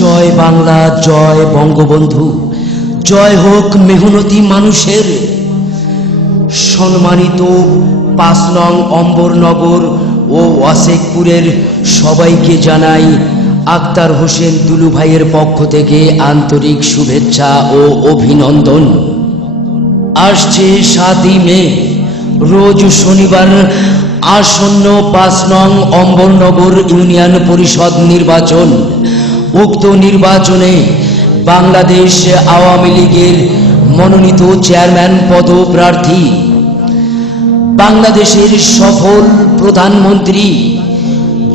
জয় বাংলা, জয় বঙ্গবন্ধু, জয় হোক মেহনতি মানুষের। সম্মানিত ৫ নং অম্বরনগর ও ওয়াসেকপুরের সবাইকে জানাই আক্তার হোসেন দুলু ভাইয়ের পক্ষ থেকে আন্তরিক শুভেচ্ছা ও অভিনন্দন। আসছে ৭ই মে রোজ শনিবার আসন্ন ৫ নং অম্বরনগর ইউনিয়ন পরিষদ নির্বাচন। উক্ত নির্বাচনে বাংলাদেশ আওয়ামী লীগের মনোনীত চেয়ারম্যান পদপ্রার্থী, বাংলাদেশের সফল প্রধানমন্ত্রী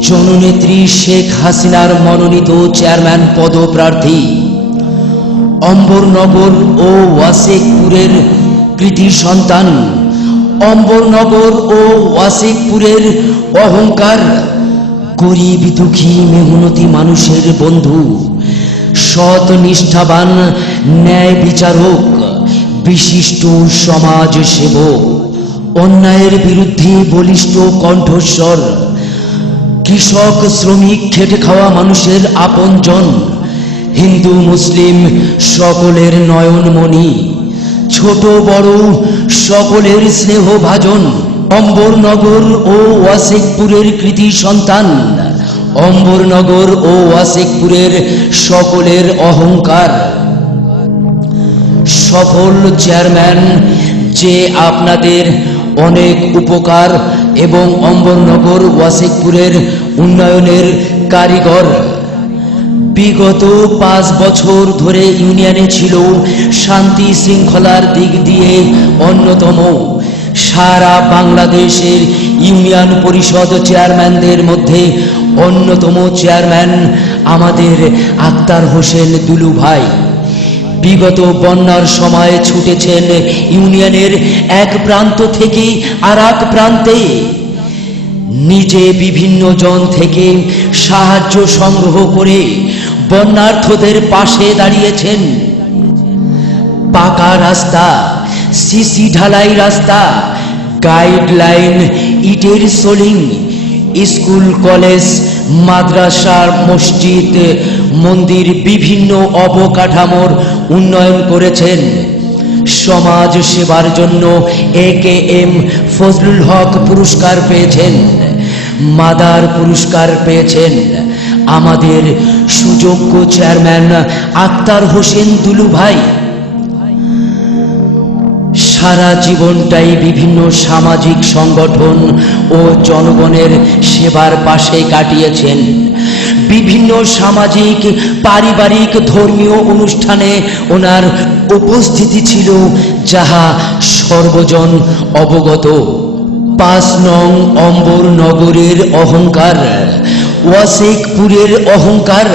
জননেত্রী শেখ হাসিনার মনোনীত চেয়ারম্যান পদপ্রার্থী, অম্বরনগর ও ওয়াসেকপুরের কৃতি সন্তান, অম্বরনগর ও ওয়াসেকপুরের অহংকার, গরিব দুঃখী মেহনতি মানুষের বন্ধু, সৎ নিষ্ঠাবান ন্যায় বিচারক, বিশিষ্ট সমাজ সেবক, অন্যায়ের বিরুদ্ধে বলিষ্ঠ কণ্ঠস্বর, কৃষক শ্রমিক খেটে খাওয়া মানুষের আপনজন, হিন্দু মুসলিম সকলের নয়নমণি, ছোট বড় সকলের স্নেহভাজন, অম্বরনগর ও ওয়াসেকপুরের কৃতি সন্তান, অম্বরনগর ও ওয়াসেকপুরের সকলের অহংকার, সফল চেয়ারম্যান যে আপনাদের অনেক উপকার এবং অম্বরনগর ওয়াসেকপুরের উন্নয়নের কারিগর। বিগত ৫ বছর ধরে ইউনিয়নে ছিল শান্তি শৃঙ্খলার দিক দিয়ে অন্যতম। সারা বাংলাদেশের ইউনিয়ন পরিষদ চেয়ারম্যানদের মধ্যে অন্যতম চেয়ারম্যান আমাদের আক্তার হোসেন দুলু ভাই। বিগত বন্যার সময় ছুটেছেন ইউনিয়নের এক প্রান্ত থেকে আর এক প্রান্তে, নিজে বিভিন্ন জন থেকে সাহায্য সংগ্রহ করে বন্যার্থদের পাশে দাঁড়িয়েছেন। পাকা রাস্তা, সিসি ঢালাই রাস্তা, গাইডলাইন, ইটের সোলিং, স্কুল কলেজ মাদ্রাসা মসজিদ মন্দির বিভিন্ন অবকাঠামোর উন্নয়ন করেছেন। সমাজ সেবার জন্য AKM ফজলুল হক পুরস্কার পেয়েছেন, মাদার পুরস্কার পেয়েছেন আমাদের সুযোগ্য চেয়ারম্যান আক্তার হোসেন দুলু ভাই। সারা জীবনটাই বিভিন্ন সামাজিক সংগঠন ও জনগণের সেবার পাশে কাটিয়েছেন। বিভিন্ন সামাজিক পারিবারিক ধর্মীয় অনুষ্ঠানে ওনার উপস্থিতি ছিল, যাহা সর্বজন অবগত। ৫ নং অম্বরনগরের অহংকার, ওয়াসেকপুরের অহংকার,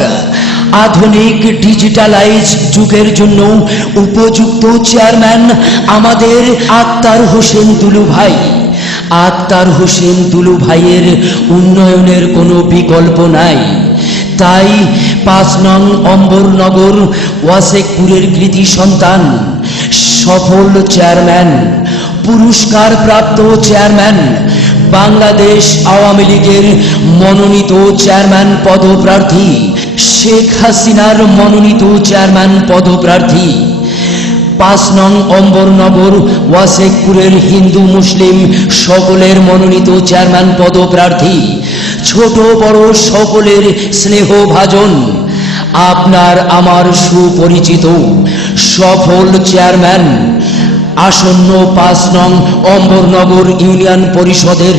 আধুনিক ডিজিটালাইজ যুগের জন্য উপযুক্ত চেয়ারম্যান আমাদের আক্তার হোসেন দুলু ভাই। আক্তার হোসেন দুলু ভাইয়ের উন্নয়নের কোনো বিকল্প নাই। তাই ৫ নং অম্বরনগর ওয়াসেকপুরের কৃতি সন্তান, সফল চেয়ারম্যান, পুরস্কার প্রাপ্ত চেয়ারম্যান, বাংলাদেশ আওয়ামী লীগের মনোনীত চেয়ারম্যান পদপ্রার্থী, শেখ হাসিনার মনোনীত চেয়ারম্যান পদপ্রার্থী, ৫ নং অম্বরনগর ওয়াসেকপুরের হিন্দু মুসলিম সকলের মনোনীত চেয়ারম্যান পদপ্রার্থী, ছোট বড় সকলের স্নেহভাজন, আপনার আমার সুপরিচিত সফল চেয়ারম্যান, আসন্ন ৫ নং অম্বরনগর ইউনিয়ন পরিষদের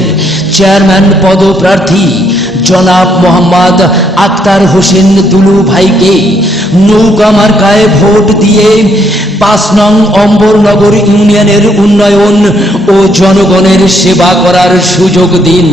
চেয়ারম্যান পদপ্রার্থী জনাব মোহাম্মদ আক্তার হোসেন দুলু ভাইকে নৌকা মার্কায় ভোট দিয়ে ৫ নং অম্বরনগর ইউনিয়নের উন্নয়ন ও জনগণের সেবা করার সুযোগ দিন।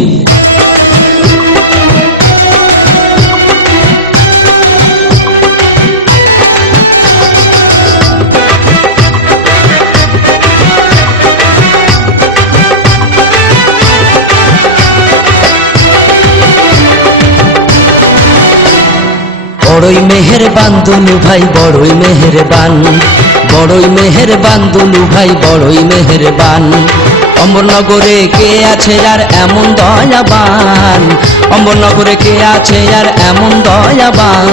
বড়ই মেহেরবান দুলু ভাই, বড়ই মেহেরবান, বড়ই মেহেরবান দুলু ভাই, বড়ই মেহেরবান। অম্বরনগরে কে আছে আর এমন দয়াবান, অম্বরনগরে কে আছে আর এমন দয়াবান।